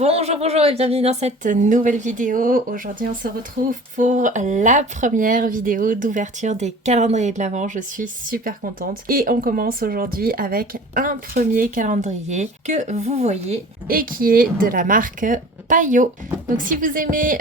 Bonjour et bienvenue dans cette nouvelle vidéo. Aujourd'hui on se retrouve pour la première vidéo d'ouverture des calendriers de l'Avent. Je suis super contente et on commence aujourd'hui avec un premier calendrier que vous voyez et qui est de la marque Paillot. Donc si vous aimez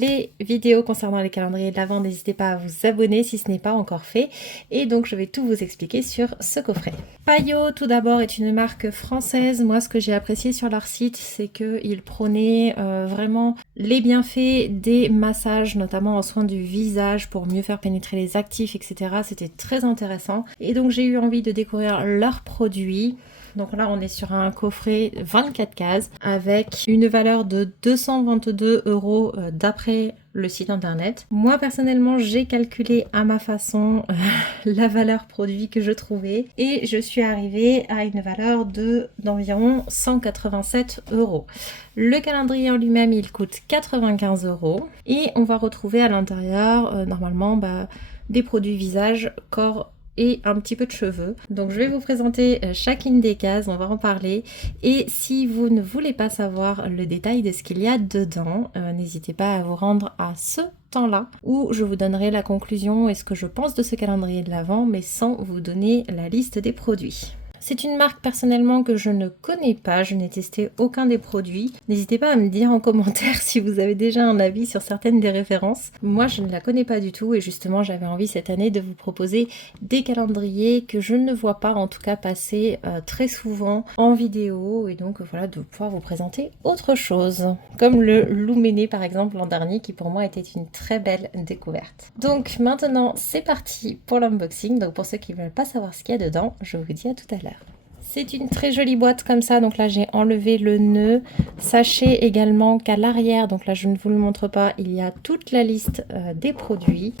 les vidéos concernant les calendriers de l'Avent, n'hésitez pas à vous abonner si ce n'est pas encore fait. Et donc je vais tout vous expliquer sur ce coffret. Paillot tout d'abord est une marque française. Moi ce que j'ai apprécié sur leur site c'est qu'ils prônaient vraiment les bienfaits des massages, notamment en soins du visage pour mieux faire pénétrer les actifs, etc. C'était très intéressant et donc j'ai eu envie de découvrir leurs produits. Donc là on est sur un coffret 24 cases avec une valeur de 222 € d'après le site internet. Moi personnellement j'ai calculé à ma façon la valeur produit que je trouvais et je suis arrivée à une valeur d'environ 187 €. Le calendrier en lui-même il coûte 95 € et on va retrouver à l'intérieur normalement des produits visage, corps et un petit peu de cheveux. Donc je vais vous présenter chacune des cases, on va en parler. Et si vous ne voulez pas savoir le détail de ce qu'il y a dedans, n'hésitez pas à vous rendre à ce temps-là où je vous donnerai la conclusion et ce que je pense de ce calendrier de l'Avent, mais sans vous donner la liste des produits. C'est une marque personnellement que je ne connais pas, je n'ai testé aucun des produits. N'hésitez pas à me dire en commentaire si vous avez déjà un avis sur certaines des références. Moi je ne la connais pas du tout et justement j'avais envie cette année de vous proposer des calendriers que je ne vois pas en tout cas passer très souvent en vidéo et donc voilà de pouvoir vous présenter autre chose. Comme le Louméné par exemple l'an dernier qui pour moi était une très belle découverte. Donc maintenant c'est parti pour l'unboxing. Donc pour ceux qui ne veulent pas savoir ce qu'il y a dedans, je vous dis à tout à l'heure. C'est une très jolie boîte comme ça, donc là j'ai enlevé le nœud. Sachez également qu'à l'arrière, donc là je ne vous le montre pas, il y a toute la liste des produits.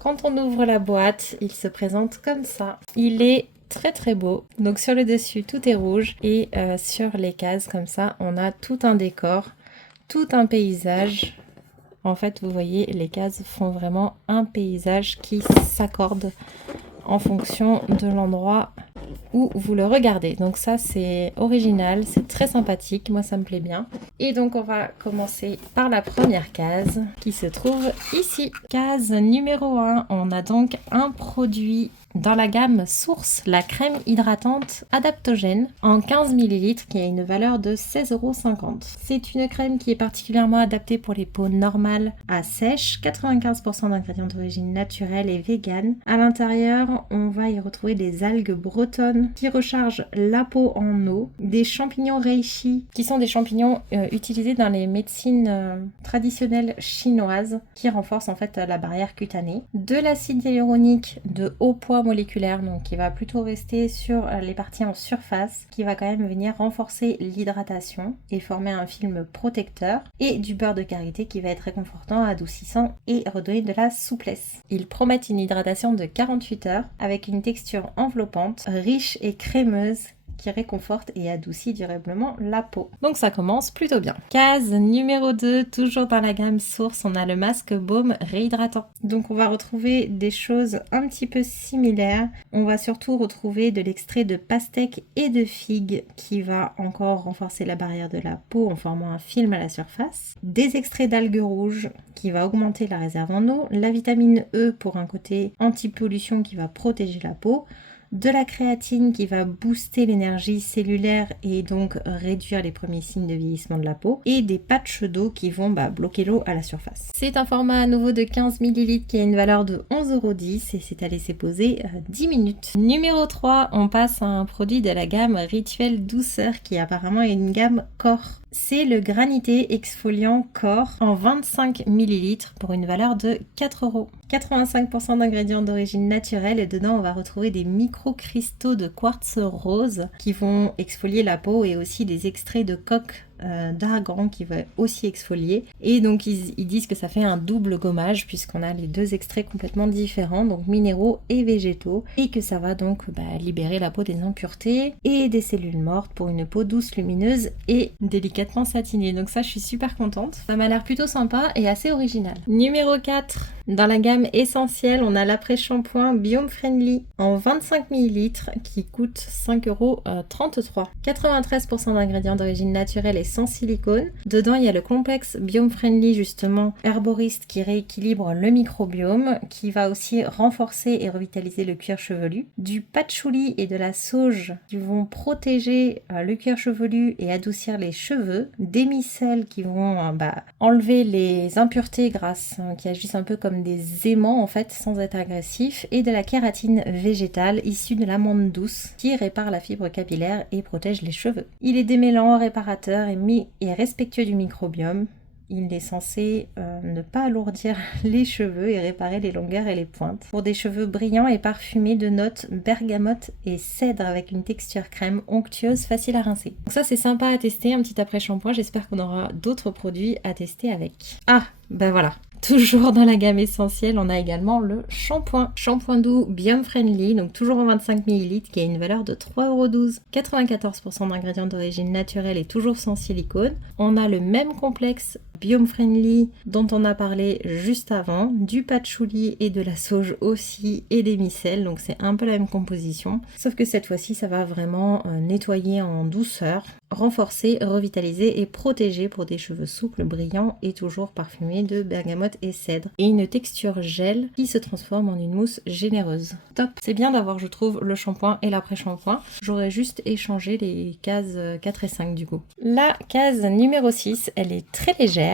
Quand on ouvre la boîte, il se présente comme ça. Il est très très beau. Donc sur le dessus tout est rouge et sur les cases comme ça on a tout un décor, tout un paysage. En fait vous voyez les cases font vraiment un paysage qui s'accorde en fonction de l'endroit où vous le regardez. Donc ça c'est original, c'est très sympathique, moi ça me plaît bien. Et donc on va commencer par la première case qui se trouve ici. Case numéro 1, on a donc un produit dans la gamme Source, la crème hydratante adaptogène en 15 ml qui a une valeur de 16,50 €. C'est une crème qui est particulièrement adaptée pour les peaux normales à sèche, 95% d'ingrédients d'origine naturelle et vegan. À l'intérieur, on va y retrouver des algues bretonnes qui rechargent la peau en eau, des champignons reishi qui sont des champignons utilisés dans les médecines traditionnelles chinoises qui renforcent en fait la barrière cutanée, de l'acide hyaluronique de haut poids moléculaire, donc qui va plutôt rester sur les parties en surface, qui va quand même venir renforcer l'hydratation et former un film protecteur, et du beurre de karité qui va être réconfortant, adoucissant et redonner de la souplesse. Ils promettent une hydratation de 48 heures avec une texture enveloppante, riche et crémeuse qui réconforte et adoucit durablement la peau. Donc ça commence plutôt bien. Case numéro 2, toujours dans la gamme Source, on a le masque baume réhydratant. Donc on va retrouver des choses un petit peu similaires. On va surtout retrouver de l'extrait de pastèque et de figue qui va encore renforcer la barrière de la peau en formant un film à la surface. Des extraits d'algues rouges qui va augmenter la réserve en eau. La vitamine E pour un côté anti-pollution qui va protéger la peau. De la créatine qui va booster l'énergie cellulaire et donc réduire les premiers signes de vieillissement de la peau, et des patchs d'eau qui vont bloquer l'eau à la surface. C'est un format à nouveau de 15 ml qui a une valeur de 11,10 € et c'est à laisser poser 10 minutes. Numéro 3, on passe à un produit de la gamme Rituel Douceur qui apparemment est une gamme corps. C'est le granité exfoliant corps en 25 ml pour une valeur de 4 €. 85% d'ingrédients d'origine naturelle et dedans on va retrouver des microcristaux de quartz rose qui vont exfolier la peau et aussi des extraits de coque d'argan qui va aussi exfolier, et donc ils disent que ça fait un double gommage puisqu'on a les deux extraits complètement différents, donc minéraux et végétaux, et que ça va donc libérer la peau des impuretés et des cellules mortes pour une peau douce, lumineuse et délicatement satinée. Donc ça je suis super contente, ça m'a l'air plutôt sympa et assez original. Numéro 4, dans la gamme Essentiel, on a l'après-shampoing Biome Friendly en 25 ml qui coûte 5,33 €. 93% d'ingrédients d'origine naturelle et sans silicone. Dedans, il y a le complexe Biome Friendly, justement, herboriste, qui rééquilibre le microbiome, qui va aussi renforcer et revitaliser le cuir chevelu. Du patchouli et de la sauge qui vont protéger le cuir chevelu et adoucir les cheveux. Des micelles qui vont enlever les impuretés qui agissent un peu comme des aimants en fait, sans être agressifs. Et de la kératine végétale issue de l'amande douce qui répare la fibre capillaire et protège les cheveux. Il est démêlant, réparateur et respectueux du microbiome. Il est censé ne pas alourdir les cheveux et réparer les longueurs et les pointes. Pour des cheveux brillants et parfumés de notes bergamote et cèdre avec une texture crème onctueuse, facile à rincer. Donc ça c'est sympa à tester, un petit après-shampoing. J'espère qu'on aura d'autres produits à tester avec. Ah, ben voilà. Toujours dans la gamme essentielle, on a également le shampoing. Shampoing doux Biome Friendly, donc toujours en 25 ml, qui a une valeur de 3,12 €. 94% d'ingrédients d'origine naturelle et toujours sans silicone. On a le même complexe Biome Friendly dont on a parlé juste avant, du patchouli et de la sauge aussi, et des micelles, donc c'est un peu la même composition. Sauf que cette fois-ci, ça va vraiment nettoyer en douceur, renforcer, revitaliser et protéger pour des cheveux souples, brillants et toujours parfumés de bergamote et cèdre. Et une texture gel qui se transforme en une mousse généreuse. Top! C'est bien d'avoir, je trouve, le shampoing et l'après-shampoing. J'aurais juste échangé les cases 4 et 5 du coup. La case numéro 6, elle est très légère.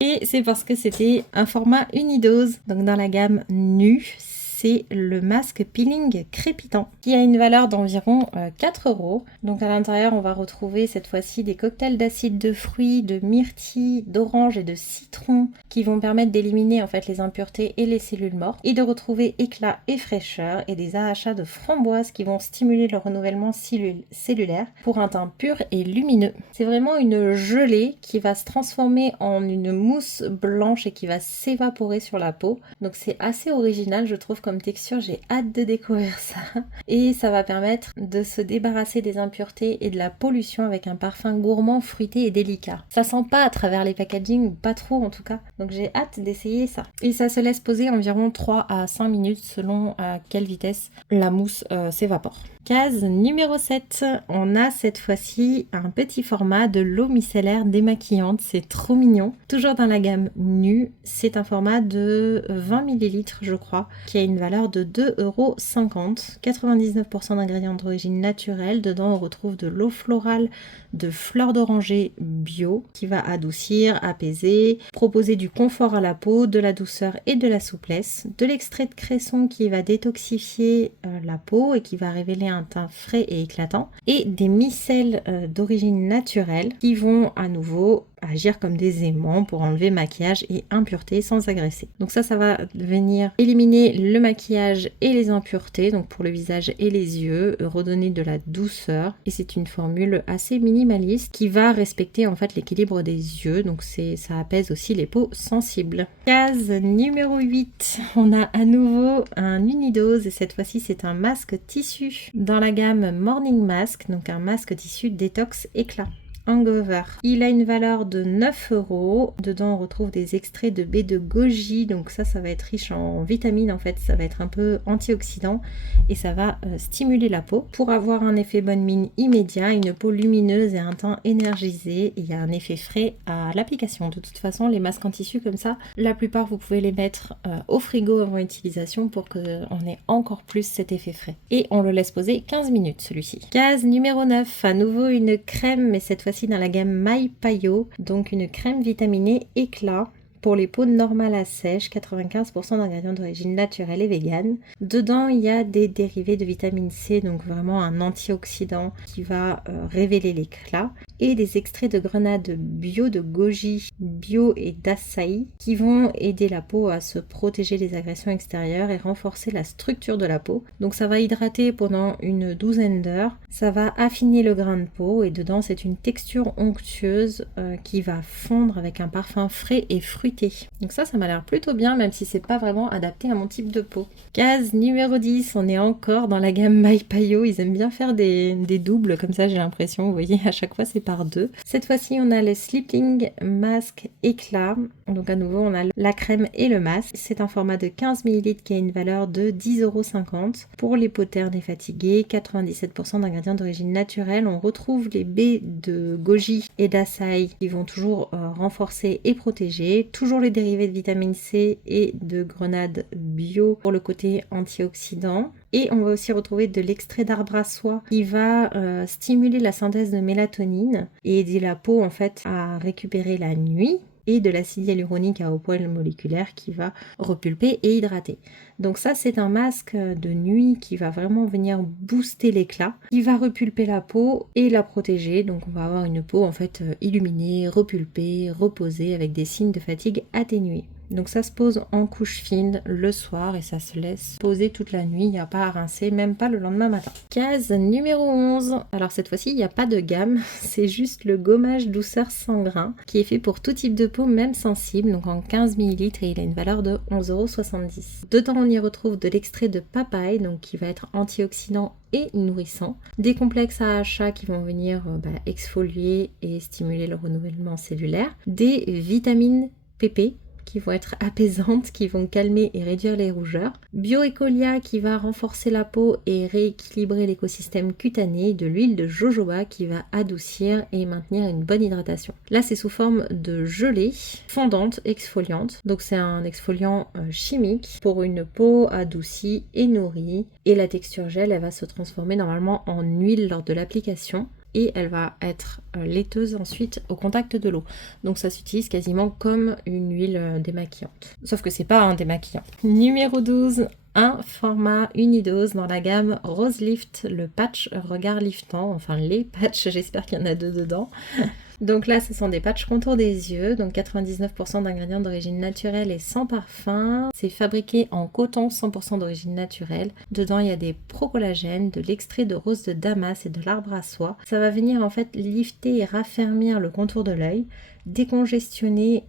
Et c'est parce que c'était un format unidose. Donc dans la gamme Nu, c'est le masque peeling crépitant qui a une valeur d'environ 4 €. Donc à l'intérieur, on va retrouver cette fois-ci des cocktails d'acide de fruits, de myrtille, d'orange et de citron qui vont permettre d'éliminer en fait les impuretés et les cellules mortes et de retrouver éclat et fraîcheur, et des arrachats de framboise qui vont stimuler le renouvellement cellulaire pour un teint pur et lumineux. C'est vraiment une gelée qui va se transformer en une mousse blanche et qui va s'évaporer sur la peau. Donc c'est assez original, je trouve, comme texture. J'ai hâte de découvrir ça. Et ça va permettre de se débarrasser des impuretés et de la pollution avec un parfum gourmand, fruité et délicat. Ça sent pas à travers les packaging, ou pas trop en tout cas. Donc j'ai hâte d'essayer ça. Et ça se laisse poser environ 3 à 5 minutes selon à quelle vitesse la mousse s'évapore. Case numéro 7, on a cette fois-ci un petit format de l'eau micellaire démaquillante, c'est trop mignon. Toujours dans la gamme Nu, c'est un format de 20 ml je crois, qui a une valeur de 2,50 €. 99% d'ingrédients d'origine naturelle, dedans on retrouve de l'eau florale de fleurs d'oranger bio qui va adoucir, apaiser, proposer du confort à la peau, de la douceur et de la souplesse, de l'extrait de cresson qui va détoxifier la peau et qui va révéler un teint frais et éclatant, et des micelles d'origine naturelle qui vont à nouveau agir comme des aimants pour enlever maquillage et impuretés sans agresser. Donc ça va venir éliminer le maquillage et les impuretés, donc pour le visage et les yeux, redonner de la douceur, et c'est une formule assez minimaliste qui va respecter en fait l'équilibre des yeux, donc ça apaise aussi les peaux sensibles. Case numéro 8, on a à nouveau un unidose, et cette fois-ci c'est un masque tissu dans la gamme Morning Mask, donc un masque tissu détox éclat. Hangover. Il a une valeur de 9 €. Dedans, on retrouve des extraits de baie de goji. Donc ça va être riche en vitamines en fait. Ça va être un peu antioxydant et ça va stimuler la peau pour avoir un effet bonne mine immédiat, une peau lumineuse et un teint énergisé. Et il y a un effet frais à l'application. De toute façon, les masques en tissu comme ça, la plupart, vous pouvez les mettre au frigo avant utilisation pour qu'on ait encore plus cet effet frais. Et on le laisse poser 15 minutes celui-ci. Case numéro 9. À nouveau une crème, mais cette fois-ci dans la gamme My Payo, donc une crème vitaminée éclat pour les peaux normales à sèche, 95% d'ingrédients d'origine naturelle et végane. Dedans, il y a des dérivés de vitamine C, donc vraiment un antioxydant qui va révéler l'éclat, et des extraits de grenade bio, de goji bio et d'açaï qui vont aider la peau à se protéger des agressions extérieures et renforcer la structure de la peau. Donc ça va hydrater pendant une douzaine d'heures, ça va affiner le grain de peau, et dedans c'est une texture onctueuse qui va fondre avec un parfum frais et fruité. fruité. Donc ça m'a l'air plutôt bien, même si c'est pas vraiment adapté à mon type de peau. Case numéro 10, on est encore dans la gamme My Payo. Ils aiment bien faire des doubles, comme ça j'ai l'impression, vous voyez, à chaque fois c'est par deux. Cette fois-ci, on a le Sleeping Mask Éclat. Donc à nouveau, on a la crème et le masque. C'est un format de 15 ml qui a une valeur de 10,50 €. Pour les peaux ternes et fatiguées, 97% d'ingrédients d'origine naturelle. On retrouve les baies de goji et d'açaï qui vont toujours renforcer et protéger. Toujours les dérivés de vitamine C et de grenade bio pour le côté antioxydant. Et on va aussi retrouver de l'extrait d'arbre à soie qui va stimuler la synthèse de mélatonine et aider la peau en fait à récupérer la nuit, et de l'acide hyaluronique à haut poil moléculaire qui va repulper et hydrater. Donc ça, c'est un masque de nuit qui va vraiment venir booster l'éclat, qui va repulper la peau et la protéger. Donc on va avoir une peau en fait illuminée, repulpée, reposée avec des signes de fatigue atténués. Donc ça se pose en couche fine le soir et ça se laisse poser toute la nuit, il n'y a pas à rincer, même pas le lendemain matin. Case numéro 11, alors cette fois-ci il n'y a pas de gamme, c'est juste le gommage douceur sans grain qui est fait pour tout type de peau, même sensible, donc en 15 ml et il a une valeur de 11,70 €. Dedans on y retrouve de l'extrait de papaye, donc qui va être antioxydant et nourrissant, des complexes AHA qui vont venir exfolier et stimuler le renouvellement cellulaire, des vitamines PP qui vont être apaisantes, qui vont calmer et réduire les rougeurs. Bioecolia qui va renforcer la peau et rééquilibrer l'écosystème cutané. De l'huile de jojoba qui va adoucir et maintenir une bonne hydratation. Là, c'est sous forme de gelée fondante, exfoliante. Donc, c'est un exfoliant chimique pour une peau adoucie et nourrie. Et la texture gel, elle va se transformer normalement en huile lors de l'application. Et elle va être laiteuse ensuite au contact de l'eau. Donc ça s'utilise quasiment comme une huile démaquillante. Sauf que c'est pas un démaquillant. Numéro 12, un format unidose dans la gamme Rose Lift, le patch regard liftant, enfin les patchs, j'espère qu'il y en a 2 dedans. Donc là, ce sont des patchs contour des yeux, donc 99% d'ingrédients d'origine naturelle et sans parfum. C'est fabriqué en coton 100% d'origine naturelle. Dedans, il y a des pro-collagènes, de l'extrait de rose de Damas et de l'arbre à soie. Ça va venir en fait lifter et raffermir le contour de l'œil, décongestionner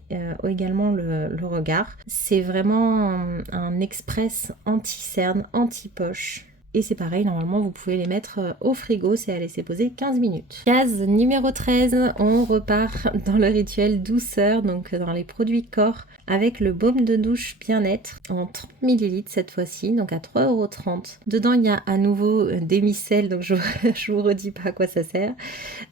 également le regard. C'est vraiment un express anti-cerne, anti-poche. Et c'est pareil, normalement vous pouvez les mettre au frigo, c'est à laisser poser 15 minutes. Case numéro 13, on repart dans le rituel douceur, donc dans les produits corps, avec le baume de douche bien-être en 30 ml cette fois-ci, donc à 3,30 €. Dedans il y a à nouveau des micelles, donc je vous redis pas à quoi ça sert.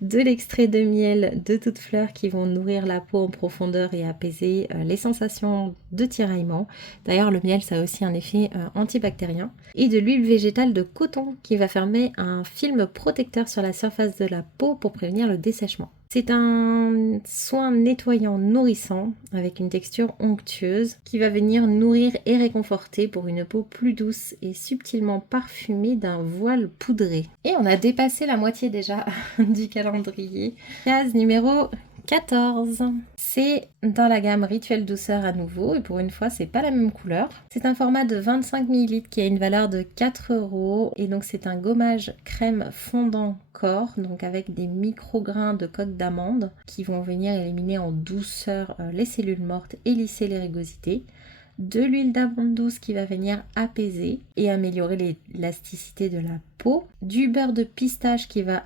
De l'extrait de miel de toutes fleurs qui vont nourrir la peau en profondeur et apaiser les sensations de tiraillement. D'ailleurs le miel ça a aussi un effet antibactérien. Et de l'huile végétale de coton qui va former un film protecteur sur la surface de la peau pour prévenir le dessèchement. C'est un soin nettoyant nourrissant avec une texture onctueuse qui va venir nourrir et réconforter pour une peau plus douce et subtilement parfumée d'un voile poudré. Et on a dépassé la moitié déjà du calendrier. Case numéro 14. C'est dans la gamme Rituel Douceur à nouveau et pour une fois c'est pas la même couleur. C'est un format de 25 ml qui a une valeur de 4 € et donc c'est un gommage crème fondant corps, donc avec des micro-grains de coque d'amande qui vont venir éliminer en douceur les cellules mortes et lisser les rugosités. De l'huile d'amande douce qui va venir apaiser et améliorer l'élasticité de la peau, du beurre de pistache qui va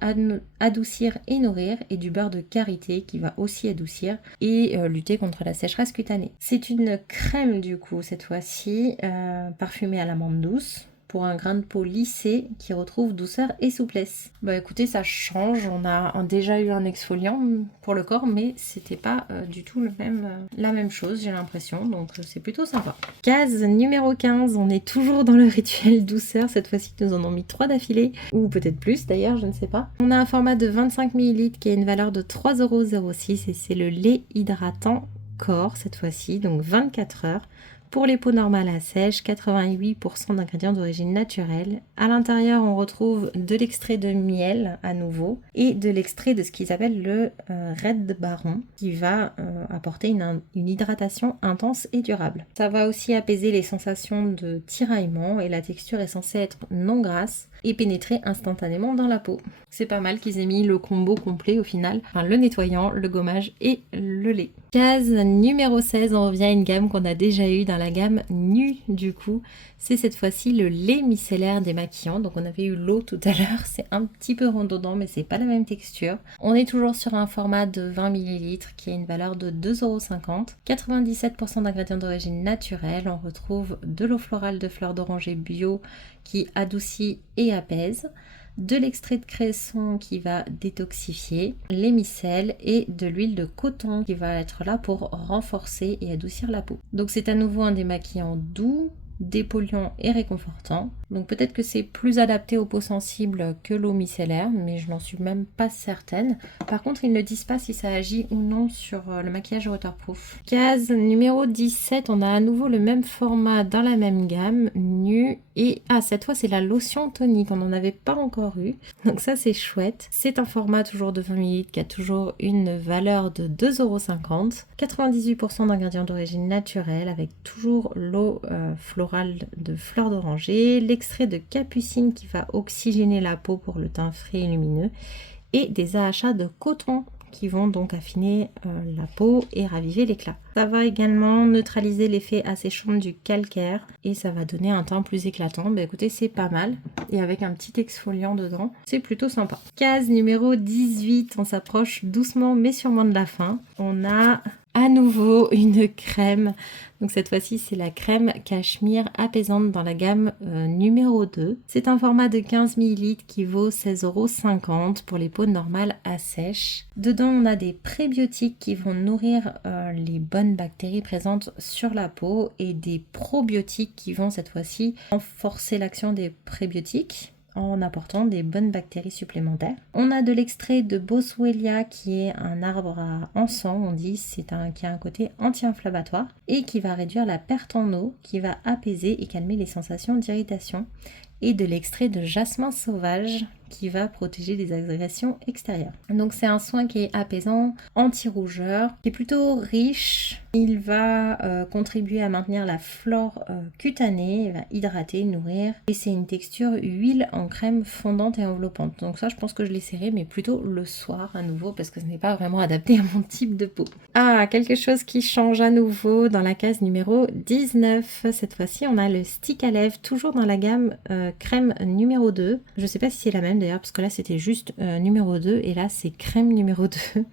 adoucir et nourrir et du beurre de karité qui va aussi adoucir et lutter contre la sécheresse cutanée. C'est une crème du coup cette fois-ci parfumée à l'amande douce pour un grain de peau lissé qui retrouve douceur et souplesse. Bah écoutez, ça change, on a déjà eu un exfoliant pour le corps, mais c'était pas du tout la même chose, j'ai l'impression, donc c'est plutôt sympa. Case numéro 15, on est toujours dans le rituel douceur, cette fois-ci nous en ont mis 3 d'affilée, ou peut-être plus d'ailleurs, je ne sais pas. On a un format de 25 ml qui a une valeur de 3,06 € et c'est le lait hydratant corps cette fois-ci, donc 24 heures. Pour les peaux normales à sèche, 88% d'ingrédients d'origine naturelle. À l'intérieur, on retrouve de l'extrait de miel à nouveau et de l'extrait de ce qu'ils appellent le Red Baron qui va apporter une hydratation intense et durable. Ça va aussi apaiser les sensations de tiraillement et la texture est censée être non grasse et pénétrer instantanément dans la peau. C'est pas mal qu'ils aient mis le combo complet au final, enfin le nettoyant, le gommage et le lait. Case numéro 16, on revient à une gamme qu'on a déjà eue dans la gamme Nu du coup. C'est cette fois-ci le lait micellaire démaquillant. Donc on avait eu l'eau tout à l'heure, c'est un petit peu redondant mais c'est pas la même texture. On est toujours sur un format de 20 ml qui a une valeur de 2,50 €. 97% d'ingrédients d'origine naturelle. On retrouve de l'eau florale de fleurs d'oranger bio qui adoucit et apaise, de l'extrait de cresson qui va détoxifier, les micelles et de l'huile de coton qui va être là pour renforcer et adoucir la peau. Donc c'est à nouveau un démaquillant doux, dépoliant et réconfortant. Donc peut-être que c'est plus adapté aux peaux sensibles que l'eau micellaire, mais je n'en suis même pas certaine. Par contre, ils ne disent pas si ça agit ou non sur le maquillage waterproof. Case numéro 17, on a à nouveau le même format dans la même gamme, Nu, et cette fois c'est la lotion tonique, on n'en avait pas encore eu, donc ça c'est chouette. C'est un format toujours de 20 ml qui a toujours une valeur de 2,50 €. 98% d'ingrédients d'origine naturelle avec toujours l'eau florale de fleurs d'oranger, l'extrait de capucine qui va oxygéner la peau pour le teint frais et lumineux, et des AHA de coton qui vont donc affiner la peau et raviver l'éclat. Ça va également neutraliser l'effet asséchant du calcaire et ça va donner un teint plus éclatant. Bah écoutez, c'est pas mal. Et avec un petit exfoliant dedans, c'est plutôt sympa. Case numéro 18, on s'approche doucement mais sûrement de la fin. On a à nouveau une crème. Donc cette fois-ci, c'est la crème cachemire apaisante dans la gamme numéro 2. C'est un format de 15 ml qui vaut 16,50 € pour les peaux normales à sèche. Dedans, on a des prébiotiques qui vont nourrir les bonnes bactéries présentes sur la peau et des probiotiques qui vont cette fois-ci renforcer l'action des prébiotiques en apportant des bonnes bactéries supplémentaires. On a de l'extrait de Boswellia qui est un arbre à encens, on dit, qui a un côté anti-inflammatoire et qui va réduire la perte en eau, qui va apaiser et calmer les sensations d'irritation. Et de l'extrait de jasmin sauvage qui va protéger des agressions extérieures. Donc c'est un soin qui est apaisant, anti-rougeur, qui est plutôt riche. Il va contribuer à maintenir la flore cutanée, il va hydrater, nourrir. Et c'est une texture huile en crème fondante et enveloppante. Donc ça je pense que je l'essaierai mais plutôt le soir à nouveau parce que ce n'est pas vraiment adapté à mon type de peau. Quelque chose qui change à nouveau dans la case numéro 19. Cette fois-ci on a le stick à lèvres, toujours dans la gamme crème numéro 2. Je sais pas si c'est la même d'ailleurs parce que là c'était juste numéro 2 et là c'est crème numéro 2.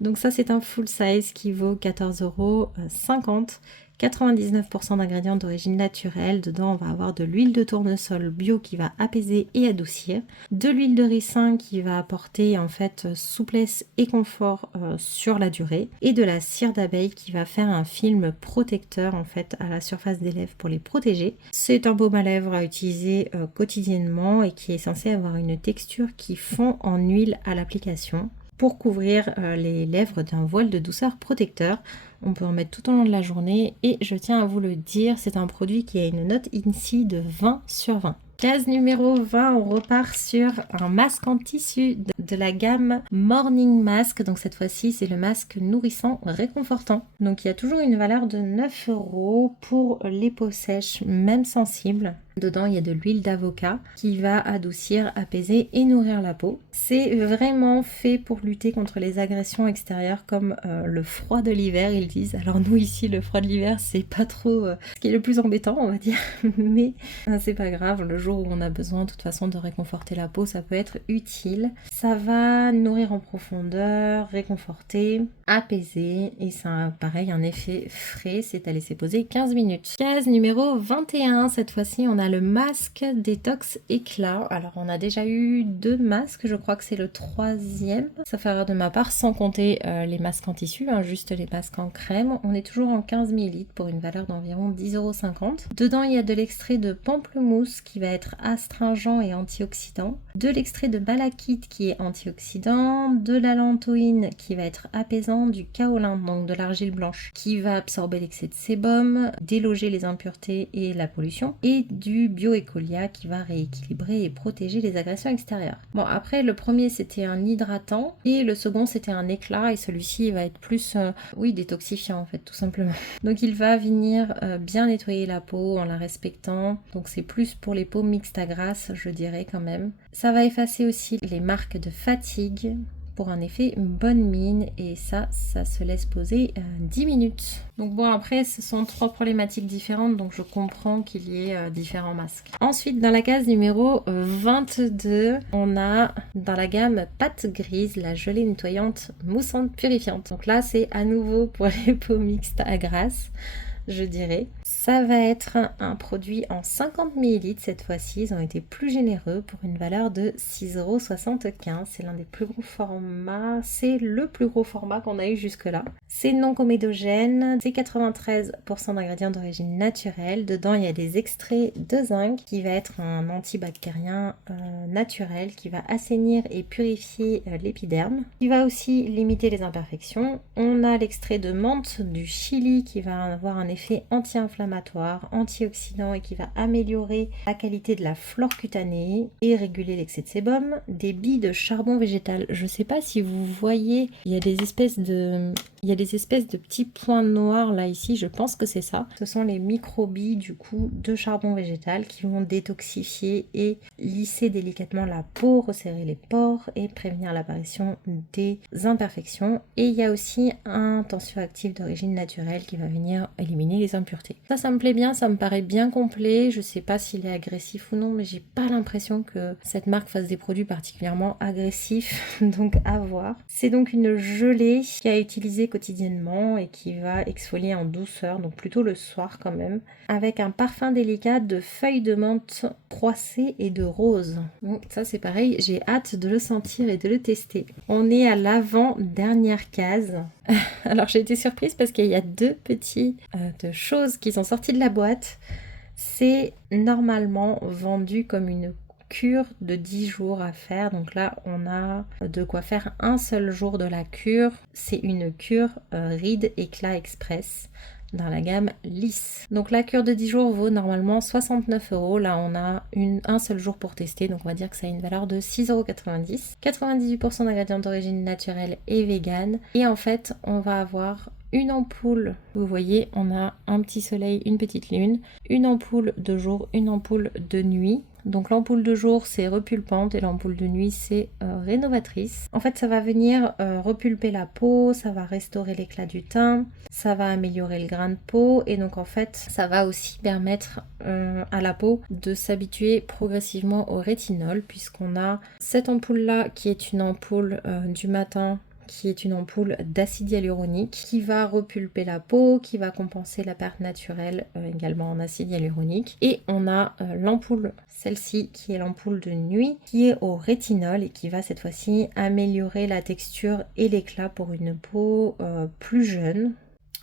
Donc ça c'est un full size qui vaut 14,50 €. 99% d'ingrédients d'origine naturelle. Dedans, on va avoir de l'huile de tournesol bio qui va apaiser et adoucir, de l'huile de ricin qui va apporter en fait souplesse et confort sur la durée, et de la cire d'abeille qui va faire un film protecteur en fait à la surface des lèvres pour les protéger. C'est un baume à lèvres à utiliser quotidiennement et qui est censé avoir une texture qui fond en huile à l'application pour couvrir les lèvres d'un voile de douceur protecteur. On peut en mettre tout au long de la journée et je tiens à vous le dire, c'est un produit qui a une note INSI de 20 sur 20. Case numéro 20, on repart sur un masque en tissu de la gamme Morning Mask. Donc cette fois-ci, c'est le masque nourrissant réconfortant. Donc il y a toujours une valeur de 9 € pour les peaux sèches, même sensibles. Dedans, il y a de l'huile d'avocat qui va adoucir, apaiser et nourrir la peau. C'est vraiment fait pour lutter contre les agressions extérieures comme le froid de l'hiver, ils disent. Alors nous ici, le froid de l'hiver, c'est pas trop ce qui est le plus embêtant, on va dire. Mais c'est pas grave, le jour où on a besoin de toute façon de réconforter la peau, ça peut être utile. Ça va nourrir en profondeur, réconforter, apaiser et ça a pareil un effet frais, c'est à laisser poser 15 minutes. Case numéro 21, cette fois-ci on a le masque détox éclat. Alors on a déjà eu 2 masques, je crois que c'est le 3e, sauf erreur de ma part, sans compter les masques en tissu, juste les masques en crème. On est toujours en 15 ml pour une valeur d'environ 10,50 €. Dedans il y a de l'extrait de pamplemousse qui va être astringent et antioxydant, de l'extrait de malachite qui est antioxydant, de l'allantoïne qui va être apaisant, du kaolin, donc de l'argile blanche, qui va absorber l'excès de sébum, déloger les impuretés et la pollution, et du du Bioecolia qui va rééquilibrer et protéger les agressions extérieures. Bon, après le premier c'était un hydratant et le second c'était un éclat et celui-ci va être plus, oui, détoxifiant en fait tout simplement. Donc il va venir bien nettoyer la peau en la respectant, donc c'est plus pour les peaux mixtes à grasse je dirais quand même. Ça va effacer aussi les marques de fatigue pour un effet bonne mine et ça se laisse poser 10 minutes. Donc bon, après ce sont 3 problématiques différentes, donc je comprends qu'il y ait différents masques. Ensuite dans la case numéro 22, on a dans la gamme pâte grise la gelée nettoyante moussante purifiante. Donc là c'est à nouveau pour les peaux mixtes à grasse, je dirais. Ça va être un produit en 50 ml cette fois-ci, ils ont été plus généreux pour une valeur de 6,75 €. C'est l'un des plus gros formats, c'est le plus gros format qu'on a eu jusque-là. C'est non comédogène, c'est 93% d'ingrédients d'origine naturelle. Dedans il y a des extraits de zinc qui va être un antibactérien naturel qui va assainir et purifier l'épiderme. Il va aussi limiter les imperfections. On a l'extrait de menthe du Chili qui va avoir un effet anti-inflammatoire, antioxydant et qui va améliorer la qualité de la flore cutanée et réguler l'excès de sébum. Des billes de charbon végétal. Je ne sais pas si vous voyez, il y a des espèces de petits points noirs là ici, je pense que c'est ça. Ce sont les microbilles du coup de charbon végétal qui vont détoxifier et lisser délicatement la peau, resserrer les pores et prévenir l'apparition des imperfections. Et il y a aussi un tensioactif d'origine naturelle qui va venir éliminer les impuretés. Ça me plaît bien, ça me paraît bien complet. Je sais pas s'il est agressif ou non, mais j'ai pas l'impression que cette marque fasse des produits particulièrement agressifs, donc à voir. C'est donc une gelée qui a utilisé quotidiennement et qui va exfolier en douceur, donc plutôt le soir quand même, avec un parfum délicat de feuilles de menthe froissées et de rose. Donc ça c'est pareil, j'ai hâte de le sentir et de le tester. On est à l'avant-dernière case. Alors j'ai été surprise parce qu'il y a 2 petites choses qui sont sorties de la boîte. C'est normalement vendu comme une cure de 10 jours à faire, donc là on a de quoi faire un seul jour de la cure. C'est une cure Ride Éclat Express dans la gamme lisse. Donc la cure de 10 jours vaut normalement 69 €. Là on a un seul jour pour tester, donc on va dire que ça a une valeur de 6,90 €. 98% d'ingrédients d'origine naturelle et vegan. Et en fait on va avoir une ampoule, vous voyez on a un petit soleil, une petite lune, une ampoule de jour, une ampoule de nuit. Donc l'ampoule de jour c'est repulpante et l'ampoule de nuit c'est rénovatrice. En fait ça va venir repulper la peau, ça va restaurer l'éclat du teint, ça va améliorer le grain de peau et donc en fait ça va aussi permettre à la peau de s'habituer progressivement au rétinol, puisqu'on a cette ampoule là qui est une ampoule du matin, qui est une ampoule d'acide hyaluronique qui va repulper la peau, qui va compenser la perte naturelle également en acide hyaluronique. Et on a l'ampoule, celle-ci qui est l'ampoule de nuit, qui est au rétinol et qui va cette fois-ci améliorer la texture et l'éclat pour une peau plus jeune.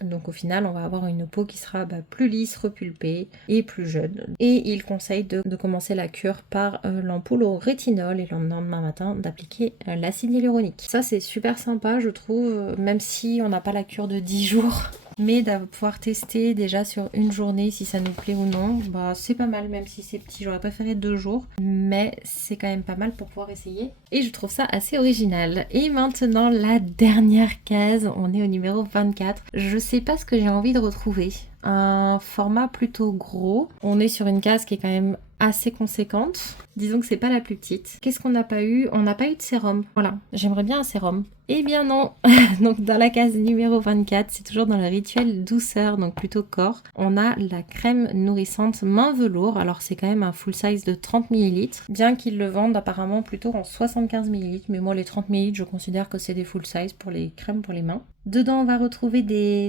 Donc au final on va avoir une peau qui sera plus lisse, repulpée et plus jeune. Et il conseille de commencer la cure par l'ampoule au rétinol et le lendemain matin d'appliquer l'acide hyaluronique. Ça c'est super sympa je trouve, même si on n'a pas la cure de 10 jours. Mais de pouvoir tester déjà sur une journée si ça nous plaît ou non, c'est pas mal, même si c'est petit. J'aurais préféré 2 jours, mais c'est quand même pas mal pour pouvoir essayer. Et je trouve ça assez original. Et maintenant, la dernière case, on est au numéro 24. Je sais pas ce que j'ai envie de retrouver. Un format plutôt gros. On est sur une case qui est quand même assez conséquente. Disons que c'est pas la plus petite. Qu'est-ce qu'on n'a pas eu? On n'a pas eu de sérum. Voilà, j'aimerais bien un sérum. Eh bien non. Donc dans la case numéro 24, c'est toujours dans le rituel douceur, donc plutôt corps. On a la crème nourrissante main velours. Alors c'est quand même un full size de 30 ml. Bien qu'ils le vendent apparemment plutôt en 75 ml. Mais moi les 30 ml, je considère que c'est des full size pour les crèmes pour les mains. Dedans on va retrouver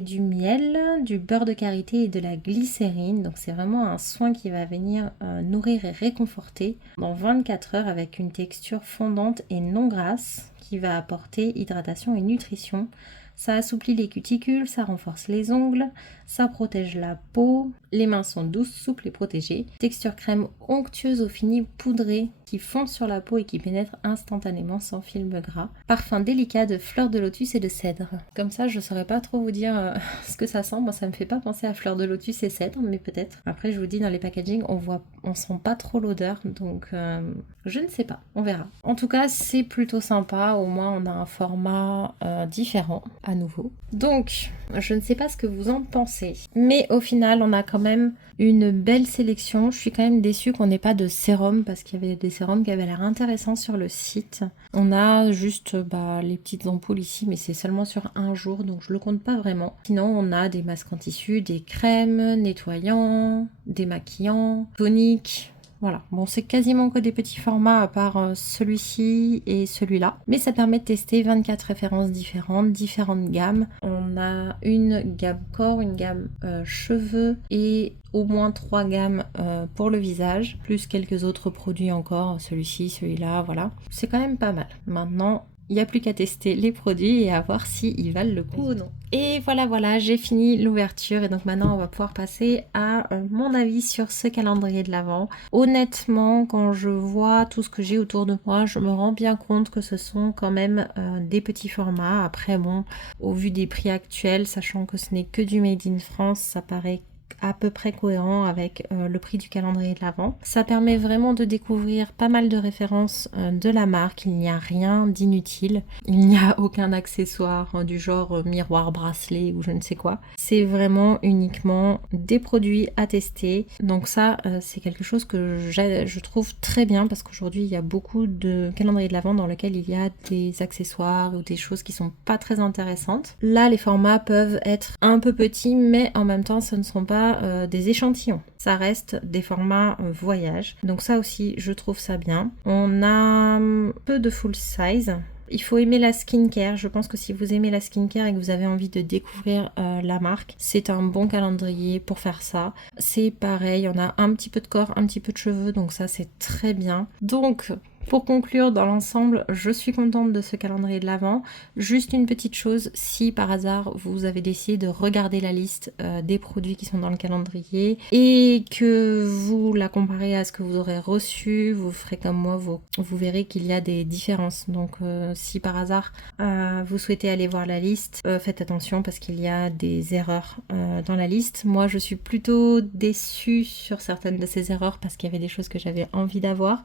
du miel, du beurre de karité et de la glycérine. Donc c'est vraiment un soin qui va venir nourrir et réconforter dans 24 heures avec une texture fondante et non grasse qui va apporter hydratation et nutrition. Ça assouplit les cuticules, ça renforce les ongles, ça protège la peau. Les mains sont douces, souples et protégées. Texture crème onctueuse au fini poudré qui fond sur la peau et qui pénètre instantanément sans film gras. Parfum délicat de fleurs de lotus et de cèdre. Comme ça, je saurais pas trop vous dire ce que ça sent. Moi, ça me fait pas penser à fleurs de lotus et cèdre, mais peut-être. Après, je vous dis, dans les packaging, on sent pas trop l'odeur, donc je ne sais pas. On verra. En tout cas, c'est plutôt sympa. Au moins, on a un format différent à nouveau. Donc, je ne sais pas ce que vous en pensez, mais au final, on a quand même une belle sélection. Je suis quand même déçue qu'on n'ait pas de sérum parce qu'il y avait des sérums qui avaient l'air intéressants sur le site. On a juste les petites ampoules ici, mais c'est seulement sur un jour, donc je le compte pas vraiment. Sinon, on a des masques en tissu, des crèmes, nettoyants, démaquillants, toniques. Voilà, bon c'est quasiment que des petits formats à part celui-ci et celui-là. Mais ça permet de tester 24 références différentes, différentes gammes. On a une gamme corps, une gamme cheveux et au moins 3 gammes pour le visage, plus quelques autres produits encore, celui-ci, celui-là, voilà. C'est quand même pas mal. Maintenant, il n'y a plus qu'à tester les produits et à voir s'ils valent le coup ou non. Et voilà, j'ai fini l'ouverture et donc maintenant on va pouvoir passer à mon avis sur ce calendrier de l'Avent. Honnêtement, quand je vois tout ce que j'ai autour de moi, je me rends bien compte que ce sont quand même des petits formats. Après bon, au vu des prix actuels, sachant que ce n'est que du Made in France, ça paraît à peu près cohérent avec le prix du calendrier de l'Avent. Ça permet vraiment de découvrir pas mal de références de la marque. Il n'y a rien d'inutile. Il n'y a aucun accessoire du genre miroir, bracelet ou je ne sais quoi. C'est vraiment uniquement des produits à tester. Donc ça, c'est quelque chose que je trouve très bien parce qu'aujourd'hui, il y a beaucoup de calendriers de l'Avent dans lesquels il y a des accessoires ou des choses qui sont pas très intéressantes. Là, les formats peuvent être un peu petits, mais en même temps, ce ne sont pas des échantillons. Ça reste des formats voyage. Donc ça aussi, je trouve ça bien. On a peu de full size. Il faut aimer la skincare. Je pense que si vous aimez la skincare et que vous avez envie de découvrir la marque, c'est un bon calendrier pour faire ça. C'est pareil, on a un petit peu de corps, un petit peu de cheveux, donc ça c'est très bien. Donc pour conclure, dans l'ensemble, je suis contente de ce calendrier de l'Avent. Juste une petite chose, si par hasard vous avez décidé de regarder la liste des produits qui sont dans le calendrier et que vous la comparez à ce que vous aurez reçu, vous ferez comme moi, vous verrez qu'il y a des différences. Donc si par hasard vous souhaitez aller voir la liste, faites attention parce qu'il y a des erreurs dans la liste. Moi je suis plutôt déçue sur certaines de ces erreurs parce qu'il y avait des choses que j'avais envie d'avoir.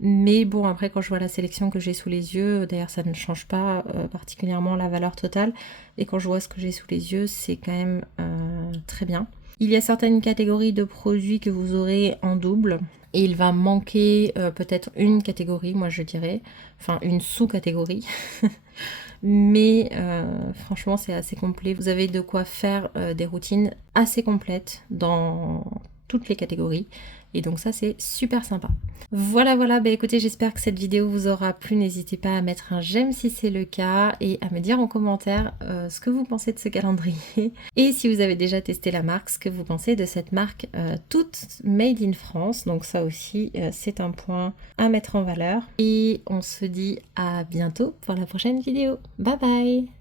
Mais bon, après quand je vois la sélection que j'ai sous les yeux, d'ailleurs ça ne change pas particulièrement la valeur totale. Et quand je vois ce que j'ai sous les yeux, c'est quand même très bien. Il y a certaines catégories de produits que vous aurez en double. Et il va manquer peut-être une catégorie, moi je dirais. Enfin, une sous-catégorie. Mais franchement c'est assez complet. Vous avez de quoi faire des routines assez complètes dans toutes les catégories. Et donc ça c'est super sympa. Voilà, bah écoutez, j'espère que cette vidéo vous aura plu. N'hésitez pas à mettre un j'aime si c'est le cas et à me dire en commentaire ce que vous pensez de ce calendrier. Et si vous avez déjà testé la marque, ce que vous pensez de cette marque toute made in France. Donc ça aussi, c'est un point à mettre en valeur. Et on se dit à bientôt pour la prochaine vidéo. Bye bye!